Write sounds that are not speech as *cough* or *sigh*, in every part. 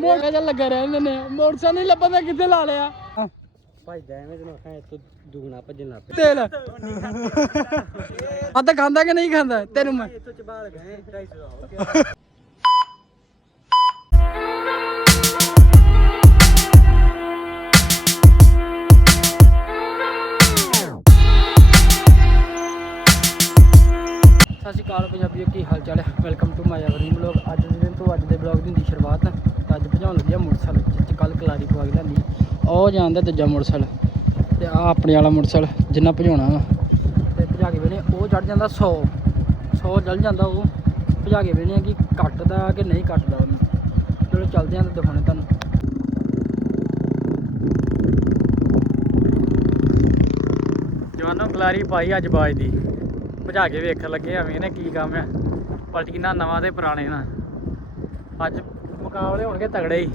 Motor ਜਿਹਾ ਲੱਗਾ ਰਹਿਣ ਆ। ਮੋਟਰਸਾਈਕਲ ਨਹੀਂ ਲੱਭਦਾ ਕਿੱਥੇ ਲਾ ਲਿਆ? ਭੱਜਦਾ ਐਵੇਂ ਤੈਨੂੰ ਆਖਾਂ ਇੱਥੋਂ ਦੁਗਣਾ ਭੱਜਣ ਲੱਗ ਪਿਆ ਤੇਲ। ਆ ਤਾਂ ਖਾਂਦਾ ਕਿ ਨਹੀਂ ਖਾਂਦਾ? ਤੈਨੂੰ ਮੈਂ ਇੱਥੋਂ ਚਬਾਲ ਗਏ 250 ਹੋ ਗਿਆ। ਸਤਿ ਸ਼੍ਰੀ ਅਕਾਲ ਪੰਜਾਬੀਓ ਕੀ ਹਾਲ ਚਾਲ ਹੈ? Welcome to my every blog ਅੱਜ ਦੇ ਦਿਨ ਤੋਂ ਅੱਜ ਦੇ ਬਲੌਗ ਦੀ ਹੁੰਦੀ ਸ਼ੁਰੂਆਤ। ਅੱਜ ਭਜਾਉਣ ਲੱਗਿਆ ਮੋਟਰਸਾਈਕਲ ਜਿੱਚ ਕੱਲ ਕਲਾਰੀ ਪਵਾ ਕੇ ਲਿਆਂਦੀ। ਉਹ ਜਾਂਦਾ ਦੂਜਾ ਮੋਟਰਸਾਈਕਲ। ਤੇ ਆ ਆਪਣੇ ਵਾਲਾ ਮੋਟਰਸਾਈਕਲ, ਜਿੰਨਾ ਭਜਾਉਣਾ ਵਾ। ਤੇ ਭਜਾ ਕੇ ਵੇਨੇ ਉਹ ਚੜ ਜਾਂਦਾ 100 100 ਜਲ ਜਾਂਦਾ ਉਹ। ਭਜਾ ਕੇ ਵੇਨੇ ਕਿ ਕੱਟਦਾ ਕਿ ਨਹੀਂ ਕੱਟਦਾ ਉਹਨੂੰ। ਚਲੋ ਚੱਲਦੇ ਆਂ ਤੇ ਦਿਖਾਉਣੇ ਤੁਹਾਨੂੰ। ਜਵਾਨੋ, ਕਲਾਰੀ ਪਾਈ ਅੱਜ ਬਾਜ ਦੀ। ਭਜਾ ਕੇ ਵੇਖਣ ਲੱਗੇ ਐਵੇਂ ਇਹਨੇ ਕੀ ਕੰਮ ਆ। ਪਲਟੀਨਾ ਨਵਾਂ ਤੇ ਪੁਰਾਣੇ ਨਾ। ਅੱਜ ਮੁਕਾਬਲੇ ਹੋਣਗੇ ਤਗੜੇ ਹੀ।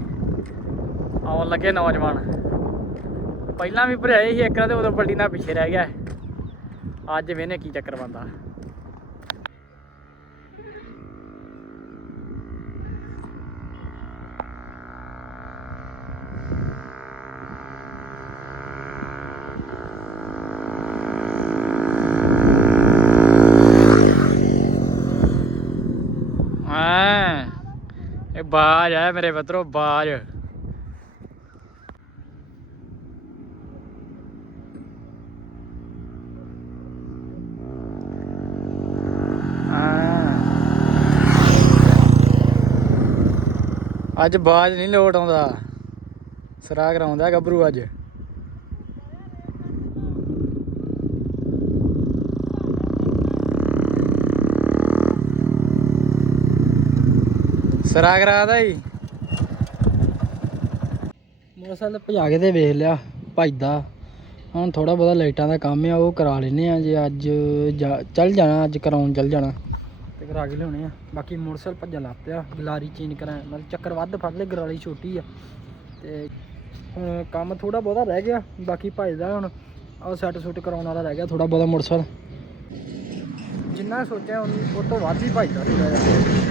ਆਉਣ ਲੱਗੇ ਨੌਜਵਾਨ। ਪਹਿਲਾਂ ਵੀ ਭਜਾਏ ਸੀ ਇੱਕ ਨਾਲ ਤੇ ਉਦੋਂ ਪਲਟੀਨਾ ਪਿੱਛੇ ਰਹਿ ਗਿਆ। ਅੱਜ ਵੇਨੇ ਕੀ ਚੱਕਰ ਬੰਦਾ ਹਾਂ ਇਹ ਬਾਜ ਹੈ ਮੇਰੇ ਮਿੱਤਰੋ ਬਾਜ। ਅੱਜ ਬਾਜ ਨਹੀਂ ਲੋਟ ਆਉਂਦਾ। ਸਰਾ ਕਰਾਉਂਦਾ ਗੱਭਰੂ ਅੱਜ। ਸਰਾ ਕਰਾਦਾ ਹੀ ਮੋਟਰਸਾਈਕਲ ਭਜਾ ਕੇ ਤੇ ਵੇਖ ਲਿਆ, ਭਜਦਾ। ਹੁਣ ਥੋੜਾ ਬਹੁਤਾ ਲਾਈਟਾਂ ਦਾ ਕੰਮ ਆ, ਉਹ ਕਰਾ ਲੈਨੇ ਆ ਜੇ ਅੱਜ ਚੱਲ ਜਾਣਾ, ਅੱਜ ਕਰਾਉਣ ਚੱਲ ਜਾਣਾ। ਤੇ ਕਰਾ ਕੇ ਲਿਆਉਣੇ ਆ। ਬਾਕੀ ਮੋਟਰਸਾਈਕਲ ਭੱਜਣ ਲੱਗ ਪਿਆ, ਗਲਾਰੀ ਚੇਂਜ ਕਰਾਂ, ਮਤਲਬ ਚੱਕਰ ਵੱਧ ਫੜ ਲੈ ਗਰਾਲੀ ਛੋਟੀ ਆ। ਤੇ ਹੁਣ ਕੰਮ ਥੋੜਾ ਬਹੁਤਾ ਰਹਿ ਗਿਆ, ਬਾਕੀ ਭੱਜਦਾ ਹੁਣ। ਆਹ ਸੈੱਟ ਸੁੱਟ ਕਰਾਉਣ ਵਾਲਾ ਰਹਿ ਗਿਆ ਥੋੜਾ ਬਹੁਤਾ ਮੋਟਰਸਾਈਕਲ। ਜਿੰਨਾ ਸੋਚਿਆ ਉਹ ਤੋਂ ਵੱਧ ਹੀ ਭੱਜਦਾ ਥੋੜਾ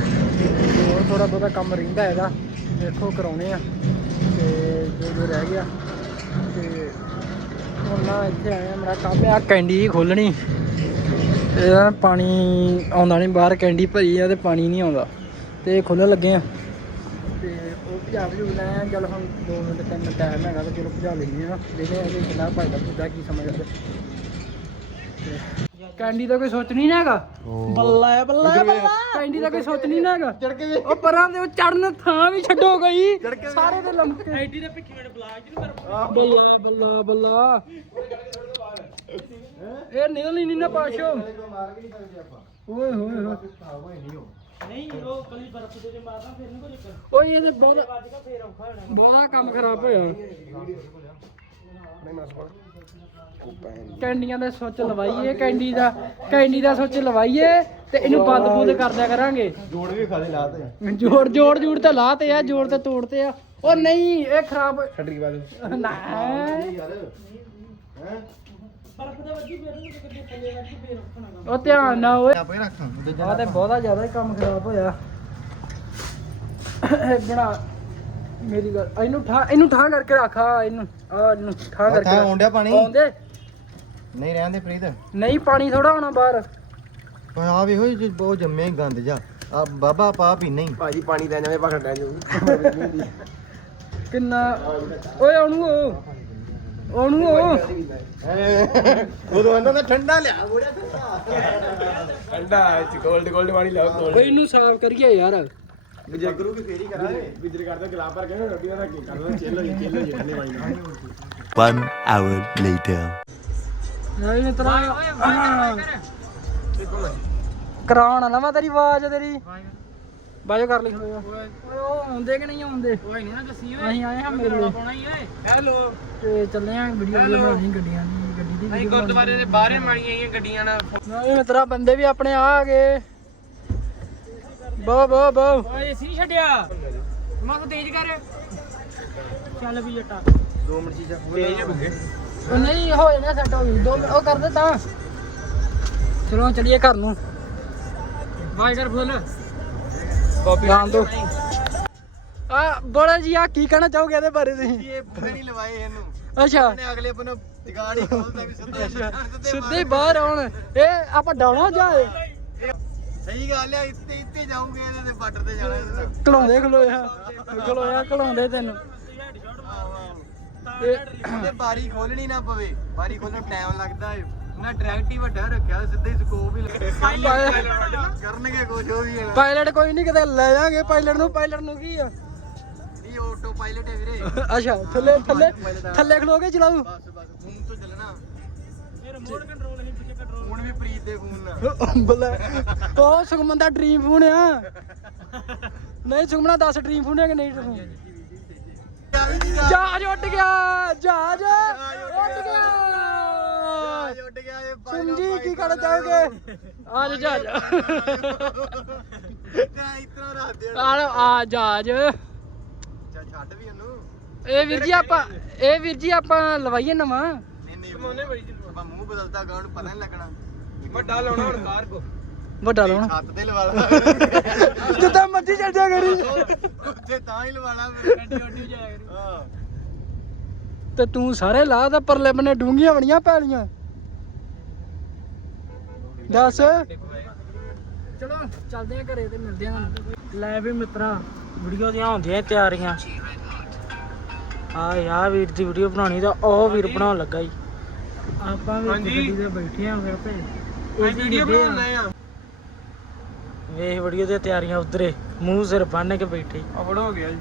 ਹੋਰ ਥੋੜਾ ਬਹੁਤਾ ਕੰਮ ਰਹਿੰਦਾ ਇਹਦਾ ਦੇਖੋ ਕਰਾਉਣੇ ਆ ਤੇ ਜੋ ਜੋ ਰਹਿ ਗਿਆ, ਤੇ ਹੁਣ ਨਾ ਇੱਥੇ ਆਇਆ ਮੇਰਾ ਕੰਮ ਆ ਕੈਂਡੀ ਖੋਲਣੀ ਇਹਦਾ ਪਾਣੀ ਆਉਂਦਾ ਨਹੀਂ ਬਾਹਰ ਕੈਂਡੀ ਭਰੀ ਆ ਤੇ ਪਾਣੀ ਨਹੀਂ ਆਉਂਦਾ। ਤੇ ਖੋਲਣ ਲੱਗੇ ਆ ਤੇ ਉਹ ਭਜਾ ਭਜੂ ਲੈ ਆ ਚੱਲ ਹੁਣ 2 ਮਿੰਟ 3 ਮਿੰਟ ਟਾਈਮ ਹੈਗਾ ਤੇ ਚਲੋ ਭਜਾ ਲੈਂਦੇ ਆ ਦੇਖਦੇ ਆ ਕਿ ਕਿੰਨਾ ਭਜਦਾ ਭੁਜਦਾ ਕੀ ਸਮਝ ਤੇ ਕੈਂਡੀ ਦਾ ਕੋਈ ਸੋਚ ਨਹੀਂ ਨਾ ਹੈਗਾ? ਬੱਲਾ ਹੈ ਬੱਲਾ ਹੈ, ਬੱਲਾ। ਕੈਂਡੀ ਦਾ ਕੋਈ ਸੋਚ ਨਹੀਂ ਨਾ ਹੈਗਾ? ਉਹ ਪਰਾਂ ਦੇ ਉਹ ਚੜਨ ਥਾਂ ਵੀ ਛੱਡੋ ਗਈ। ਸਾਰੇ ਦੇ ਲੰਮਕੇ। ਐਡੀ ਦੇ ਪਿੱਛੇ ਮੇਰੇ ਬਲਾਕ ਨੂੰ ਕਰ ਬੱਲਾ ਬੱਲਾ ਬੱਲਾ। ਇਹ ਨਿਕਲ ਨਹੀਂ ਨਾ ਪਾਸ਼ੋ। ਓਏ ਹੋਏ ਹੋਏ। ਨਹੀਂ ਉਹ ਕਲੀ ਬਰਫ ਦੇ ਮਾਰਨਾ ਫਿਰ ਨਹੀਂ ਕੋਈ ਚੱਕਰ। ਓਏ ਇਹਦੇ ਬਹੁਤ ਬਹੁਤਾ ਕੰਮ ਖਰਾਬ ਹੋਇਆ। ਕੈਂਡੀਆਂ ਦਾ ਸੁੱਚ ਲਵਾਈਏ ਕੈਂਡੀ ਦਾ ਕੈਂਡੀ ਦਾ ਸੁੱਚ ਲਵਾਈਏ ਤੇ ਇਹਨੂੰ ਬੰਦ ਬੂੰਦ ਕਰ ਦਿਆ ਕਰਾਂਗੇ। ਜੋੜ ਵੀ ਖਾਦੇ ਲਾਤੇ ਜੋੜ ਜੋੜ ਜੋੜ ਤੇ ਲਾਤੇ ਆ ਜੋੜ ਤੇ ਤੋੜਤੇ ਆ। ਉਹ ਨਹੀਂ ਇਹ ਖਰਾਬ ਛੱਡਰੀ ਨਾ। ਹੈ? ਉਹ ਧਿਆਨ ਨਾ ਓਏ। ਆਪੇ ਰੱਖਾਂ। ਆ ਤੇ ਬਹੁਤਾ ਜ਼ਿਆਦਾ ਹੀ ਕੰਮ ਖਰਾਬ ਹੋਇਆ। ਇਹ ਬਣਾ ਮੇਰੀ ਗੱਲ ਇਹਨੂੰ ਠਾ ਇਹਨੂੰ ਠਾ ਕਰਕੇ ਰੱਖਾ ਇਹਨੂੰ ਆ ਇਹਨੂੰ ਠਾ ਕਰਕੇ ਰੱਖ। ਆਉਣ ਡਿਆ ਪਾਣੀ? ਆਉਂਦੇ? ਨਹੀਂ ਰਹਿੰਦੇ ਪ੍ਰੀਤ। ਨਹੀਂ ਪਾਣੀ ਥੋੜਾ ਆਉਣਾ ਬਾਹਰ। ਓਏ ਆ ਵੇਖੋ ਇਹ ਬਹੁਤ ਜੰਮਿਆ ਹੀ ਗੰਦ ਜਾ ਆ ਬਾਬਾ ਪਾ ਪੀ ਨਹੀਂ। ਭਾਜੀ ਪਾਣੀ ਲੈ ਜਾਵੇ ਭਾਖੜ ਲੈ ਜਾਊ। ਕਿੰਨਾ ਓਏ ਉਹਨੂੰ ਉਹ। ਉਹਨੂੰ ਉਹ। ਉਦੋਂ ਆਂਦਾ ਠੰਡਾ ਲਿਆ। ਬੋੜਿਆ ਠੰਡਾ ਠੰਡਾ ਗੋਲਡ ਗੋਲਡ ਪਾਣੀ ਲਾਓ ਓਏ ਇਹਨੂੰ ਸਾਫ਼ ਕਰੀਏ ਯਾਰ। ਗੁਜਰ ਕਰੂ ਕਿ ਫੇਰ ਹੀ ਕਰਾਂਗੇ। ਗੁਜਰ ਕਰਦੇ ਗਲਾਬ ਭਰ ਕੇ ਨਾ ਰੋਟੀ ਦਾ ਕੀ ਕਰਦਾ ਚੇਲੋ ਜੀ ਚੇਲੋ ਜੀ ਠੰਡੇ ਪਾਣੀ ਨਾਲ One hour later. ਨਹੀਂ ਮਿੱਤਰਾ ਕਰਾਉਣ ਨਾ ਮੈਂ ਤੇਰੀ ਆਵਾਜ਼ ਤੇਰੀ। ਬਾਜੋ ਕਰ ਲਈ ਓਏ ਉਹ ਆਉਂਦੇ ਕਿ ਨਹੀਂ ਆਉਂਦੇ? ਓਏ ਨਹੀਂ ਨਾ ਦੱਸੀ ਓਏ। ਅਸੀਂ ਆਏ ਹਾਂ ਮੇਰੇ ਲਈ ਪਾਉਣਾ ਹੀ ਓਏ। ਹੈਲੋ। ਤੇ ਚੱਲੇ ਆਂ ਵੀਡੀਓ ਬਣਾਉਣੀ ਗੱਡੀਆਂ ਦੀ ਗੱਡੀ ਦੀ ਅਸੀਂ ਗੁਰਦੁਆਰੇ ਦੇ ਬਾਹਰ ਮਾਰੀਆਂ ਆਈਆਂ ਗੱਡੀਆਂ ਨਾਲ। ਨਹੀਂ ਮਿੱਤਰਾ ਬੰਦੇ ਵੀ ਆਪਣੇ ਆ ਗਏ ਬੋ ਬੋ ਬੋ। ਓਏ ਸੀ ਛੱਡਿਆ? ਮੈਂ ਤੇਜ਼ ਕਰ। ਚੱਲ ਵੀ ਜੱਟਾ। 2 ਮਿੰਟ ਚੀਜ਼ਾਂ ਤੇਜ਼ ਹੋ ਗਏ। ਉਹ ਨਹੀਂ ਹੋ ਜਾਣਾ ਸੈੱਟ ਹੋ ਗਈ ਦੋ ਮਿੰਟ ਉਹ ਕਰ ਦੇ ਤਾਂ। ਚਲੋ ਚਲੀਏ ਘਰ ਨੂੰ। ਬਾਈ ਕਰ ਫੁੱਲ। ਕਾਪੀ ਲਾਂ ਦੋ। ਆ ਬੋਲੇ ਜੀ ਆ ਕੀ ਕਹਿਣਾ ਚਾਹੋਗੇ ਇਹਦੇ ਬਾਰੇ ਤੁਸੀਂ? ਇਹ ਬੂਹੇ ਨਹੀਂ ਲਵਾਏ ਇਹਨੂੰ। ਅੱਛਾ। ਅਗਲੇ ਬੰਨੇ ਟਿਕਾੜ ਹੀ ਖੋਲਦਾ ਵੀ ਸਿੱਧਾ ਸਿੱਧੇ ਬਾਹਰ ਆਉਣ। ਇਹ ਆਪਾਂ ਡਾਉਣਾ ਜਾਏ ਸਹੀ ਗੱਲ ਆ ਇੱਥੇ ਇੱਥੇ ਜਾਊਂਗੇ ਇਹਦੇ ਤੇ ਬਾਰਡਰ ਤੇ ਜਾਣਾ ਇਹਦੇ ਖਲੋਇਆ ਖਲੋਇਆ ਖਲੋਂਦੇ ਤੈਨੂੰ। ਤੇ ਬਾਰੀ ਖੋਲਣੀ ਨਾ ਪਵੇ ਬਾਰੀ ਖੋਲਣ ਟਾਈਮ ਲੱਗਦਾ ਏ। ਨਾ ਡਾਇਰੈਕਟ ਹੀ ਵੱਡਾ ਰੱਖਿਆ ਸਿੱਧੇ ਹੀ ਸਕੋਪ ਹੀ ਲੱਗਿਆ ਕਰਨਗੇ ਕੁਝ ਉਹ ਵੀ ਹੈ। ਪਾਇਲਟ ਕੋਈ ਨਹੀਂ ਕਿਤੇ ਲੈ ਜਾਾਂਗੇ। ਪਾਇਲਟ ਨੂੰ ਪਾਇਲਟ ਨੂੰ ਕੀ ਆ? ਇਹ ਆਟੋ ਪਾਇਲਟ ਹੈ ਵੀਰੇ। ਅੱਛਾ ਥੱਲੇ ਥੱਲੇ ਥੱਲੇ ਖਲੋ ਕੇ ਚਲਾਉ ਬਸ ਬਸ ਫੋਨ ਤੋਂ ਚੱਲਣਾ। ਫਿਰ ਰਿਮੋਟ ਕੰਟਰੋਲ ਹੀ ਹੁਣ ਵੀ ਪ੍ਰੀਤ ਦੇ ਫੋਨ ਨਾਲ। ਬੱਲੇ ਉਹ ਸੁਖਮਨ ਦਾ ਡ੍ਰੀਮ ਫੋਨ ਆ। ਨਹੀਂ ਸੁਖਮਨਾ 10 ਡ੍ਰੀਮ ਫੋਨ ਹੈ ਕਿ ਨਹੀਂ ਫੋਨ? ਜਹਾਜ਼ ਉੱਡ ਗਿਆ ਜਹਾਜ਼ ਉੱਡ ਗਿਆ। ਜਹਾਜ਼ ਉੱਡ ਗਿਆ ਇਹ ਸਮਝੀ ਕੀ ਕਹਿਣਾ ਚਾਹੋਗੇ ਆ ਜਾ ਜਹਾਜ਼। ਤਾਂ ਇਤਨਾ ਰੱਖ ਦੇ ਆ ਲਓ, ਆ ਜਹਾਜ਼। ਚਾ ਛੱਡ ਵੀ ਉਹਨੂੰ। ਇਹ ਵੀਰ ਜੀ ਆਪਾਂ ਇਹ ਵੀਰ ਜੀ ਆਪਾਂ ਲਵਾਈਏ ਨਵਾਂ। ਨਹੀਂ ਨਹੀਂ। ਮੋਨੇ ਬੜੀ ਆਪਾਂ ਮੂੰਹ ਬਦਲਦਾ ਗਾ ਉਹਨੂੰ ਪਤਾ ਨਹੀਂ ਲੱਗਣਾ। ਵੱਡਾ ਲਾਉਣਾ ਹੁਣ ਕਾਰਗੋ ਵੱਡਾ ਲਾਉਣਾ। ਛੱਤ ਤੇ ਲਵਾ ਲਾ। ਜਿੱਦਾਂ ਮਰਜ਼ੀ ਚੱਲ ਜਾ ਕਰੀ। ਉੱਥੇ ਤਾਂ ਹੀ ਲਵਾਣਾ ਫਿਰ। ਗੱਡੀ ਉੱਡੀ ਜਾਇਆ ਕਰੀ। ਹਾਂ। ਤੇ ਤੂੰ ਸਾਰੇ ਲਾ ਦਾ ਪਰਲੇ ਬੰਨੇ ਡੂੰਗੀਆਂ ਬਣੀਆਂ ਪੈਲੀਆਂ। ਦੱਸ। ਚਲੋ ਚੱਲਦੇ ਆ ਘਰੇ ਤੇ ਮਿਲਦੇ ਆ ਲੈ ਵੀ ਮਿੱਤਰਾ ਵੀਡੀਓ ਦੀਆਂ ਹੁੰਦੀਆਂ ਤਿਆਰੀਆਂ। ਆ ਯਾ ਵੀਰ ਦੀ ਵੀਡੀਓ ਬਣਾਉਣੀ ਤਾਂ ਉਹ ਵੀਰ ਬਣਾਉਣ ਲੱਗਾ ਜੀ ਆਪਾਂ ਵੀ ਗੱਡੀ ਤੇ ਬੈਠੇ ਆਂ ਫਿਰ ਵੀਡੀਓ ਆ। ਵੇਖ ਵੀਡੀਓ ਦੀਆਂ ਤਿਆਰੀਆਂ ਉਧਰੇ। ਮੂੰਹ ਸਿਰ ਬੰਨ ਕੇ ਬੈਠੇ। ਆਪਣਾ ਹੋ ਗਿਆ ਜੀ।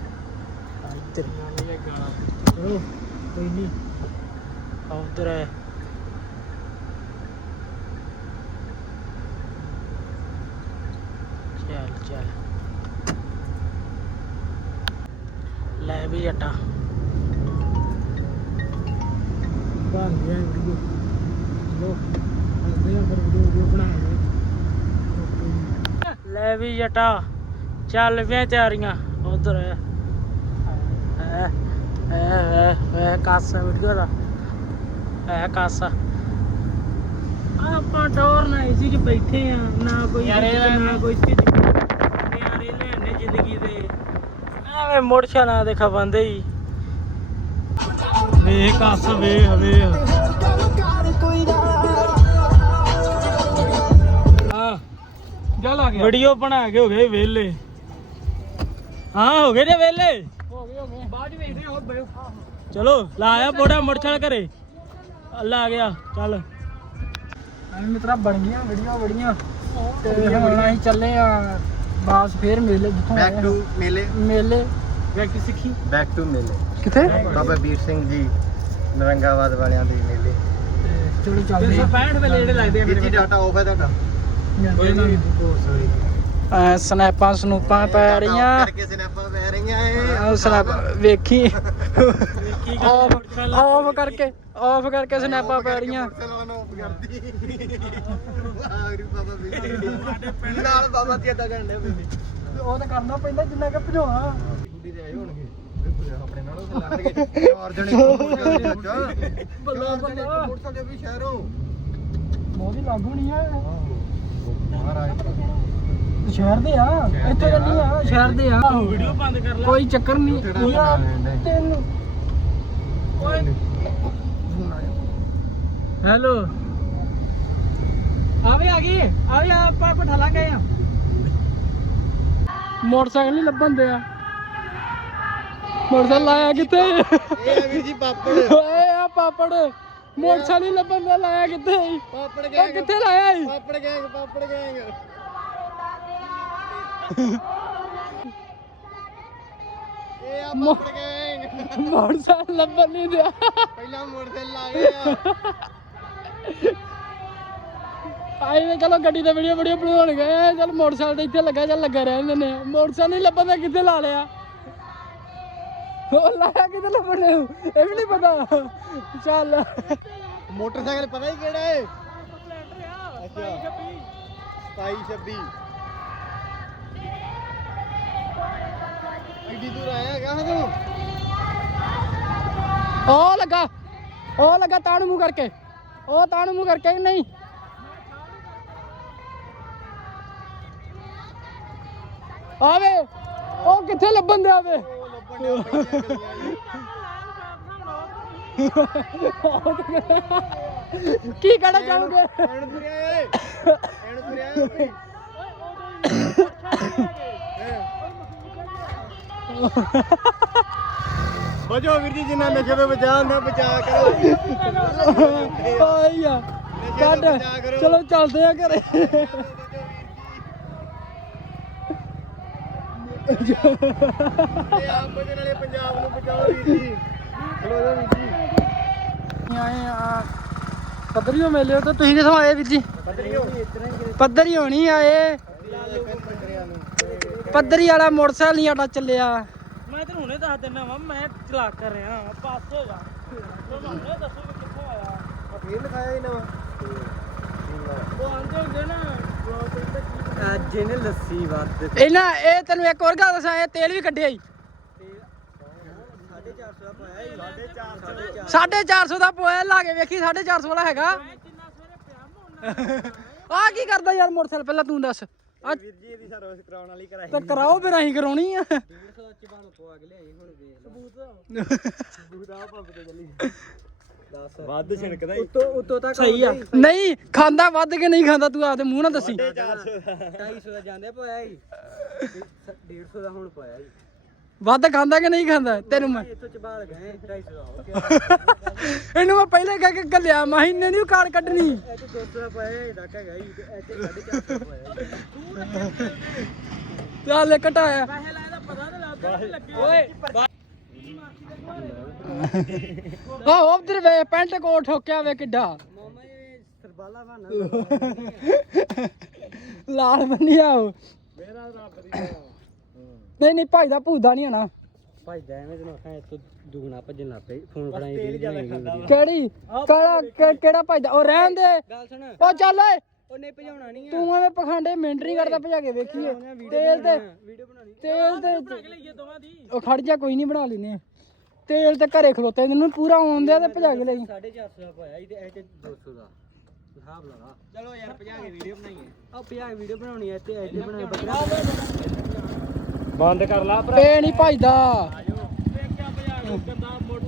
ਇੱਧਰ। ਚਲੋ ਕੋਈ ਨਹੀਂ ਆ ਉਧਰ ਹੈ। ਚੱਲ ਚੱਲ। ਲੈ ਵੀ ਜੱਟਾ। ਬਣ ਗਿਆ ਵੀਡੀਓ ਲੋ ਅਸੀਂ ਫਿਰ ਵੀਡੀਓ ਵੀਡੀਓ ਬਣਾਵਾਂਗੇ ਲੈ ਵੀ ਜੱਟਾ ਚੱਲ ਪਿਆ ਤਿਆਰੀਆਂ। ਉਧਰ ਹੈ ਹੈ ਹੈ ਕਾਸਾ ਵੀਡੀਓ ਦਾ। ਹੈ ਕਾਸਾ। ਆਪਾਂ ਟੌਰ ਨਾ ਇਸੀ ਚ ਬੈਠੇ ਆ ਨਾ ਕੋਈ ਨਾ ਕੋਈ ਚੀਜ਼ ਨਿਆਰੇ ਲੈਣੇ ਜ਼ਿੰਦਗੀ ਦੇ। ਐਵੇਂ ਮੁਰਛਾ ਨਾ ਦੇਖਾ ਬੰਦੇ ਹੀ। ਵੇਖ ਕਾਸ ਵੇਖ ਵੇਖ। ਵੀਡੀਓ ਬਣਾ ਕੇ ਹੋ ਗਏ ਵਿਹਲੇ। ਹਾਂ ਹੋ ਗਏ ਨੇ ਵਿਹਲੇ? ਹੋ ਗਏ ਹੋ ਗਏ ਬਾਅਦ ਵੇਖਦੇ ਚਲੋ ਲਾਇਆ ਬੋੜਾ ਮੋਟਰਸਾਈਕਲ ਘਰੇ। ਅੱਲਾ ਆ ਗਿਆ ਚੱਲ। ਐਵੇਂ ਮਿੱਤਰਾ ਬਣ ਗਈਆਂ ਵੀਡੀਓ ਬੜੀਆਂ ਤੇ ਹੁਣ ਅਸੀਂ ਚੱਲੇ ਆ ਬਾਸ ਫੇਰ ਮੇਲੇ ਜਿੱਥੋਂ ਆਏ ਬੈਕ। ਟੂ ਮੇਲੇ। ਮੇਲੇ। ਵਿਅਕਤੀ ਸਿੱਖੀ? ਬੈਕ ਟੂ ਮੇਲੇ ਕਿੱਥੇ? ਬਾਬਾ ਵੀਰ ਸਿੰਘ ਜੀ ਨਰੰਗਾਬਾਦ ਵਾਲਿਆਂ ਦੇ ਮੇਲੇ। ਚਲੋ ਚੱਲਦੇ ਆ। 365 ਵੇਲੇ ਜਿਹੜੇ ਲੱਗਦੇ ਵੀਰ ਜੀ ਡਾਟਾ ਆਫ ਹੈ ਤੁਹਾਡਾ। ਮਿਲਦੇ ਸੌਰੀ ਆ ਸਨੈਪਾਂ ਸਨੂਪਾਂ ਪੈ ਰਹੀਆਂ। ਕਰਕੇ ਸਨੈਪਾਂ ਪੈ ਰਹੀਆਂ ਏ ਆਹ ਸਨੈਪ ਵੇਖੀ। ਆਫ ਆਫ ਕਰਕੇ ਆਫ ਕਰਕੇ ਸਨੈਪਾਂ ਪੈ ਰਹੀਆਂ। ਨਾਲ ਬਾਬਾ ਜੀ ਏਦਾਂ ਕਰਨ ਦੇ ਉਹ ਤਾਂ ਕਰਨਾ ਪੈਂਦਾ ਜਿੰਨਾ ਕਿ ਭਜਾਉਣਾ ਗੁੱਡੀ ਦੇ ਆਏ ਹੋਣਗੇ। ਆਪਣੇ ਨਾਲ ਉਹ ਲੜਨਗੇ ਚਾਰ ਜਣੇ ਬੱਲਾ ਬੱਲਾ। ਮੋਟਰਸਾਈਕਲ ਵੀ ਸ਼ਹਿਰੋਂ। ਬਹੁਤ ਹੀ ਲਾਗੂ ਨਹੀਂ ਆ। ਮਹਾਰਾਜ। ਸ਼ਹਿਰ ਦੇ ਆ। ਇੱਥੇ ਤਾਂ ਨਹੀਂ ਆ ਸ਼ਹਿਰ ਦੇ ਆ। ਵੀਡੀਓ ਬੰਦ ਕਰ ਲੈ। ਕੋਈ ਚੱਕਰ ਨਹੀਂ। ਤੈਨੂੰ। ਹੈਲੋ। ਆਵੇ ਆ ਗਈ। ਆਵੇ ਆਪਾਂ ਪਠਾਲਾ ਗਏ ਆ। ਮੋਟਰਸਾਈਕਲ ਨਹੀਂ ਲੱਭਣ ਦਿਆ। ਮੋਟਰਸਾਈਕਲ ਲਾਇਆ ਕਿੱਥੇ? ਇਹ ਆ ਵੀਰ ਜੀ ਪਾਪੜ। ਓਏ ਆ ਪਾਪੜ। ਮੋਟਰਸਾਈਕਲ ਲੱਭਣ ਦਿਆ ਲਾਇਆ ਕਿੱਥੇ? ਪਾਪੜ ਗੈਂਗ। ਕਿੱਥੇ ਲਾਇਆ ਈ ਪਾਪੜ ਗੈਂਗ ਪਾਪੜ ਗੈਂਗ। ਇਹ ਆ ਮੋ- ਪਾਪੜ ਗੈਂਗ। ਮੋਟਰਸਾਈਕਲ ਲੱਭਣ ਨਹੀਂ ਦਿਆ। ਪਹਿਲਾਂ ਮੋਟਰਸਾਈਕਲ ਆ ਗਏ ਆ। ਆਈ ਨੇ ਚਲੋ ਗੱਡੀ ਤੇ ਵੀਡੀਓ ਵੀਡੀਓ ਬਣਾਉਣ ਗਏ ਚਲ ਮੋਟਰਸਾਈਕਲ ਤੇ ਇੱਥੇ ਲੱਗਾ ਚੱਲ ਲੱਗਾ ਰਹਿਣ ਦਿੰਦੇ ਆ। ਮੋਟਰਸਾਈਕਲ ਨਹੀਂ ਲੱਭਣ ਦਾ ਕਿੱਥੇ ਲਾ ਲਿਆ? ਉਹ ਲਾਇਆ ਕਿੱਥੇ ਲੱਭਣ ਨੇ? ਇਹ ਵੀ ਨਹੀਂ ਪਤਾ। ਚੱਲ। ਮੋਟਰਸਾਈਕਲ ਪਤਾ ਹੀ ਕਿਹੜਾ ਹੈ ਅੱਛਾ। 27 26 ਕਿੱਡੀ ਦੂਰ ਆਇਆ ਹੈਗਾ ਤੂੰ? ਉਹ ਲੱਗਾ। ਉਹ ਲੱਗਾ ਤਾਂ ਨੂੰ ਮੂੰਹ ਕਰਕੇ। ਉਹ ਮੂੰਹ ਨਹੀਂ? ਆਵੇ। ਉਹ ਕਿੱਥੇ ਲੱਭਣ ਦਿਆ ਵੇ? ਕੀ ਕਹਿਣਾ ਚਾਹੋਗੇ? ਐਣ ਤੁਰਿਆ ਓਏ। ਐਣ ਤੁਰਿਆ ਓਏ ਬਚੋ ਵੀਰ ਜੀ ਜਿੰਨਾ ਨਸ਼ੇ ਤੋਂ ਬਚਾ ਹੁੰਦਾ ਬਚਾ ਕਰੋ। ਕੱਢ। ਕਰੋ। ਚਲੋ ਚੱਲਦੇ ਆ ਘਰੇ। ਇਹ ਆਪ ਬਚਣ ਵਾਲੇ ਪੰਜਾਬ ਨੂੰ ਬਚਾਓ ਵੀਰ ਜੀ ਖਲੋ ਜਾ ਵੀਰ ਜੀ ਆਏ ਆ ਪੱਧਰੀਓ ਮੇਲੇ ਤੇ ਤੁਸੀਂ ਕਿਥੋਂ ਆਏ ਵੀਰ ਜੀ ਪੱਧਰੀ ਹੋਣੀ ਆਏ ਪੱਧਰੀ ਵਾਲਾ ਮੋਟਰਸਾਈਕਲ ਨਹੀਂ ਆਟਾ ਚੱਲਿਆ ਮੈਂ ਤੈਨੂੰ ਹੁਣੇ ਦੱਸ ਦਿੰਦਾ ਵਾ ਮੈਂ ਚਲਾ ਕਰ ਰਿਹਾ ਪਾਸੇ ਹੋ ਜਾ ਤੂੰ ਦੱਸੋ ਵੀ ਕਿੱਥੋਂ ਆਇਆ ਫੇਰ ਲਿਖਾਇਆ ਹੀ ਨਵਾਂ ਉਹ ਆਂਦੇ ਹੁੰਦੇ ਨਾ ਅੱਜ ਇਹਨੇ ਲੱਸੀ ਵੱਧ ਇਹਨਾਂ ਇਹ ਤੈਨੂੰ ਇੱਕ ਹੋਰ ਗੱਲ ਦੱਸਾਂ ਇਹ ਤੇਲ ਵੀ ਕੱਢਿਆ ਈ। 450 ਦਾ ਪਾਇਆ 450 450 ਦਾ ਪੋਇਆ ਲਾ ਕੇ ਵੇਖੀ 450 ਵਾਲਾ ਹੈਗਾ। ਆ ਕੀ ਕਰਦਾ ਯਾਰ ਮੋਟਰਸਾਈਕਲ? ਪਹਿਲਾਂ ਤੂੰ ਦੱਸ। ਆ ਵੀਰ ਜੀ ਇਹਦੀ ਸਰਵਿਸ ਕਰਾਉਣ ਵਾਲੀ ਕਰਾਈ। ਤੇ ਕਰਾਓ ਫਿਰ ਅਸੀਂ ਕਰਾਉਣੀ ਆ। 150 ਚ ਬਾਣ ਪਵਾ ਕੇ ਲਿਆਈ ਹੁਣ ਵੇਖ ਬੂਦਾ ਪੰਪ *laughs* ਤੇ ਚੱਲੀ। ਵੱਧ ਛਿਣਕਦਾ ਉਤੋਂ ਉਤੋਂ ਤੱਕ ਸਹੀ ਆ। ਨਹੀਂ ਖਾਂਦਾ ਵੱਧ ਕੇ ਨਹੀਂ ਖਾਂਦਾ ਤੂੰ ਆਪਦੇ ਮੂੰਹ ਨਾਲ ਦੱਸੀ। 250 ਦਾ। ਜਾਂਦੇ ਪਾਇਆ ਹੀ 150 ਦਾ ਹੁਣ ਪਾਇਆ ਹੀ ਵੱਧ ਖਾਂਦਾ ਕਿ ਨਹੀਂ ਖਾਂਦਾ? ਤੈਨੂੰ ਮੈਂ ਇੱਥੋਂ ਚਬਾਲ ਗਏ 250 ਦਾ ਹੋ ਗਿਆ। ਇਹਨੂੰ ਮੈਂ ਪਹਿਲੇ ਕਹਿ ਕੇ ਗੱਲਿਆ ਮਹੀਨੇ ਨਹੀਂ ਕਾਰ ਕੱਢਣੀ। ਇਹ ਚ 200 ਦਾ ਪਾਇਆ ਇਹ ਡਾਕਾ ਹੈਗਾ ਹੀ ਤੇ ਇਹ ਚ 450 ਦਾ ਪਾਇਆ ਚੱਲ ਘਟਾਇਆ। ਪੈਸੇ ਲਾਇਆ ਦਾ ਪਤਾ ਤਾਂ ਲੱਗਦਾ ਨਹੀਂ ਲੱਗੇ ਓਏ ਆ ਉਧਰ ਵੇ ਪੈਂਟ ਕੋਟ ਠੋਕਿਆ ਵੇ ਕਿੱਡਾ। ਮਾਮਾ ਇਹ ਸਰਬਾਲਾ ਬਣਾ ਲਾਲ ਬੰਨਿਆ ਉਹ। ਮੇਰਾ ਰੱਬ ਨਹੀਂ ਨਹੀਂ ਭਾਈ ਦਾ ਭੂਦਾ ਨਹੀਂ ਹੋਣਾ। ਭਾਈ ਦਾ ਐਵੇਂ ਤੈਨੂੰ ਆਖਾਂ ਇੱਥੋਂ ਦੁਗਣਾ ਭੱਜਣ ਲੱਗ ਪਈ ਫੋਨ ਫੜਾਈ ਕਿਹੜੀ? ਕਾਲਾ ਕਿ- ਕਿਹੜਾ ਭਾਈ ਉਹ ਰਹਿਣ ਦੇ। ਗੱਲ ਸੁਣ। ਉਹ ਚੱਲ ਓਏ। ਉਹਨੇ ਭਜਾਉਣਾ ਨਹੀਂ ਤੂੰ ਐਵੇਂ ਪਖੰਡੇ ਮਿੰਟਰੀ ਕਰਦਾ ਭਜਾ ਕੇ ਵੇਖੀਏ। ਤੇਲ ਤੇ ਵੀਡੀਓ ਬਣਾਣੀ ਤੇਲ ਤੇ ਦੀ। ਉਹ ਖੜ ਜਾ ਕੋਈ ਨਹੀਂ ਬਣਾ ਲੈਨੇ ਆ। ਤੇਲ ਤੇ ਘਰੇ ਖਲੋਤੇ ਮੈਨੂੰ ਪੂਰਾ ਆਉਂਦਿਆ ਤੇ ਭਜਾ ਕੇ ਲਈ 450 ਦਾ ਪਾਇਆ ਤੇ ਇਹ ਚ 200 ਦਾ। ਹਿਸਾਬ ਲਾ ਲਾ। ਚਲੋ ਯਾਰ ਭਜਾ ਕੇ ਵੀਡੀਓ ਬਣਾਈਏ। ਆ ਭਜਾ ਕੇ ਵੀਡੀਓ ਬਣਾਉਣੀ ਐ ਤੇ ਇੱਥੇ ਬਣਾਏ ਬੱਕਰਾ ਬੰਦ ਕਰ ਲਾ ਇਹ ਨਹੀਂ ਭਜਦਾ। ਵੇਖਿਆ ਭਜਾ ਕੇ ਗੰਦਾ ਮੋਟਰ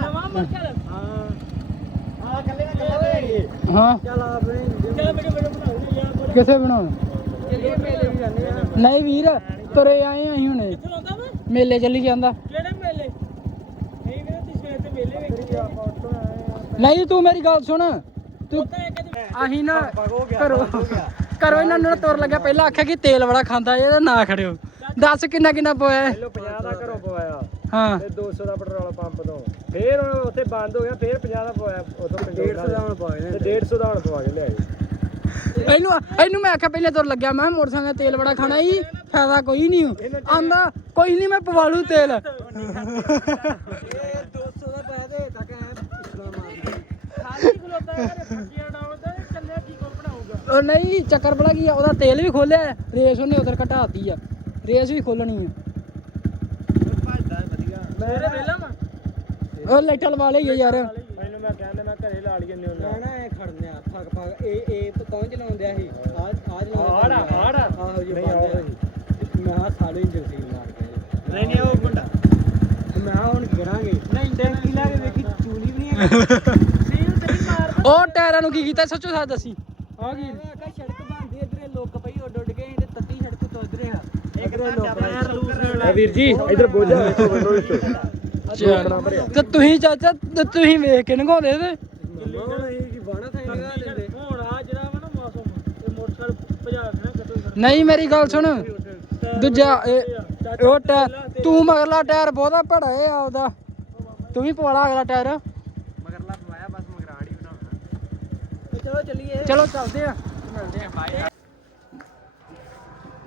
ਨਵਾਂ ਮੋਟਰ ਹਾਂ। ਆ ਕੱਲੇ ਨਾ ਕੱਲੇ ਹਾਂ ਚੱਲ ਆ ਬਣੇ ਚੱਲ ਮੇਰੇ ਮੇਰੇ ਬਣਾਉਂਦੇ ਯਾਰ ਕਿੱਥੇ ਬਣਾਉਣ ਚੱਲੀਏ ਮੇਲੇ ਵੀ ਜਾਂਦੇ ਆ। ਨਹੀਂ ਵੀਰ ਤੁਰੇ ਆਏ ਆ ਅਸੀਂ ਹੁਣੇ। ਮੇਲੇ ਚੱਲੀ ਜਾਂਦਾ ਕਿਹੜੇ ਮੇਲੇ ਨਹੀਂ ਵੀਰੇ ਤੁਸੀਂ ਇੱਥੇ ਮੇਲੇ ਵੇਖੇ ਨਹੀਂ ਤੂੰ ਮੇਰੀ ਗੱਲ ਸੁਣ। ਤੂੰ ਅਸੀਂ ਨਾ ਕਰੋ ਕਰੋ ਇਹਨਾਂ ਨੂੰ ਤੁਰ ਲੱਗਿਆ। ਪਹਿਲਾਂ ਆਖਿਆ ਕਿ ਤੇਲ ਬੜਾ ਖਾਂਦਾ ਇਹਦਾ ਨਾ ਖੜਿਓ। ਦੱਸ ਕਿੰਨਾ ਕਿੰਨਾ ਪੋਇਆ ਹੈ? 50 ਦਾ ਘਰੋਂ ਪਵਾਇਆ। ਹਾਂ। ਤੇ 200 ਦਾ ਪੈਟਰੋਲ ਪੰਪ ਤੋਂ। ਫੇਰ ਉਹ ਉੱਥੇ ਬੰਦ ਹੋ ਗਿਆ ਫੇਰ 50 ਦਾ ਪਵਾਇਆ। ਉਦੋਂ 150 ਦਾ ਹੁਣ ਗਏ ਤੇ 150 ਦਾ ਹੁਣ ਪਵਾ ਕੇ ਲਿਆਏ। ਇਹਨੂੰ ਇਹਨੂੰ ਮੈਂ ਆਖਿਆ ਪਹਿਲੇ ਤੁਰ ਲੱਗਿਆ। ਮੈਂ ਕਿਹਾ ਮੋਟਰਸਾਈਕਲ ਦਾ ਤੇਲ ਬੜਾ ਖਾਣਾ ਹੀ ਫਾਇਦਾ ਕੋਈ ਨਹੀਂ। ਆਂਦਾ ਕੋਈ ਨਹੀਂ ਮੈਂ ਪਵਾ ਲੂ ਤੇਲ। ਉਹ ਨਹੀਂ ਚੱਕਰ ਬੜਾ ਕੀ ਆ ਉਹਦਾ ਤੇਲ ਵੀ ਖੋਲਿਆ ਰੇਸ ਉਹਨੇ ਉਧਰ ਘਟਾਤੀ ਆ। ਰੇਸ ਵੀ ਖੋਲਣੀ ਆ। ਮੇਰੇ ਵੇਲਾ ਵਾ? ਉਹ ਲਾਈਟਾਂ ਲਵਾ ਲਈ ਯਾਰ। ਮੈਨੂੰ ਮੈਂ ਕਹਿੰਦਾ ਮੈਂ ਘਰੇ ਲਾ ਲਈ ਜੰਨੇ ਮੈਂ ਨਾ ਇਹ ਖੜਨੇ ਆ ਫੱਕ ਫੱਕ ਇਹ ਇਹ ਕੌਣ ਚਲਾਉਂਦਿਆ ਸੀ ਆ ਆ ਆੜ ਆ, ਆੜ ਆ। ਆਹੋ ਜੀ ਮੈਂ ਆ ਸਾਲੇ ਇੰਜਨ ਸੀ ਮਾਰ ਕੇ ਨਹੀਂ ਨਹੀਂ ਉਹ ਮੁੰਡਾ। ਮੈਂ ਹੁਣ ਕਰਾਂਗੇ। ਨਹੀਂ ਟੈਂਕੀ ਲਾ ਕੇ ਵੇਖੀ ਚੂਲੀ ਵੀ ਨਹੀਂ ਹੈ ਸੀਲ ਤੇ ਨਹੀਂ ਮਾਰ ਉਹ ਟਾਇਰਾਂ ਨੂੰ ਕੀ ਕੀਤਾ? ਸੱਚੋ ਸੱਚ ਦੱਸੀ। ਆ ਸੜਕ ਬੰਦੀ ਇਧਰੇ ਲੋਕ ਪਈ ਕੇ ਤੇ ਤੱਤੀ ਸੜਕ ਤੋਂ ਇਧਰੇ ਆ। ਇਧਰੇ ਲੋਕ ਆ ਵੀਰ ਜੀ ਇਧਰ ਬੋਝਾ ਵੇਖੋ ਬੰਦੋ ਵਿੱਚ ਤੇ ਤੁਸੀਂ ਚਾਚਾ ਤੇ ਤੁਸੀਂ ਵੇਖ ਕੇ ਨਗਾਉਂਦੇ ਤੇ ਨਹੀਂ ਮੇਰੀ ਗੱਲ ਸੁਣ। ਦੂਜਾ ਇਹ ਉਹ ਟਾਇਰ ਤੂੰ ਮਗਰਲਾ ਟਾਇਰ ਬਹੁਤਾ ਭੜਾ ਏ ਆਪਦਾ। ਤੂੰ ਵੀ ਪਵਾਲਾ ਅਗਲਾ ਟਾਇਰ ਮਗਰਲਾ ਪਵਾਇਆ ਬਸ ਮਗਰਾੜੀ ਬਣਾਉਣਾ ਚਲੋ ਚੱਲੀਏ ਚਲੋ ਚੱਲਦੇ ਆ। ਮਿਲਦੇ ਆ ਬਾਏ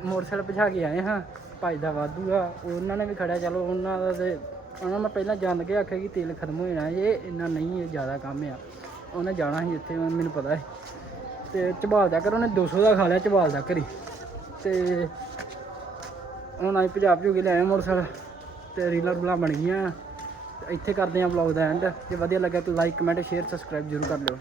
ਮੋਟਰਸਾਈਕਲ ਭਜਾ ਕੇ ਆਏ ਹਾਂ, ਭਾਈ ਦਾ ਵਾਧੂ ਆ, ਉਹਨਾਂ ਨੇ ਵੀ ਖੜਿਆ, ਚਲੋ ਉਹਨਾਂ ਦਾ ਤੇ ਉਹਨਾਂ ਨੇ ਪਹਿਲਾਂ ਜਾਣ ਕੇ ਆਖਿਆ ਕਿ ਤੇਲ ਖਤਮ ਹੋ ਜਾਣਾ, ਇਹ ਇੰਨਾ ਨਹੀਂ, ਇਹ ਜ਼ਿਆਦਾ ਕੰਮ ਆ। ਉਹਨੇ ਜਾਣਾ ਸੀ ਇੱਥੇ, ਮੈਨੂੰ ਪਤਾ ਹੈ ਤੇ ਝਬਾਲ ਦਾ ਕਰ ਉਹਨੇ 200 ਦਾ ਖਾ ਲਿਆ ਝਬਾਲ ਦਾ ਘਰੀ ਤੇ ਹੁਣ ਆਈ ਪੰਜਾਬ ਭਜੂ ਕੇ ਲੈ ਆਏ ਮੋਟਰਸਾਈਕਲ, ਤੇ ਰੀਲਾਂ ਰੂਲਾਂ ਬਣ ਗਈਆਂ। ਇੱਥੇ ਕਰਦੇ ਆ ਵਲੌਗ ਦਾ ਐਂਡ ਜੇ ਵਧੀਆ ਲੱਗਿਆ ਤਾਂ ਲਾਈਕ ਕਮੈਂਟ ਸ਼ੇਅਰ ਸਬਸਕ੍ਰਾਈਬ ਜ਼ਰੂਰ ਕਰ ਲਿਓ।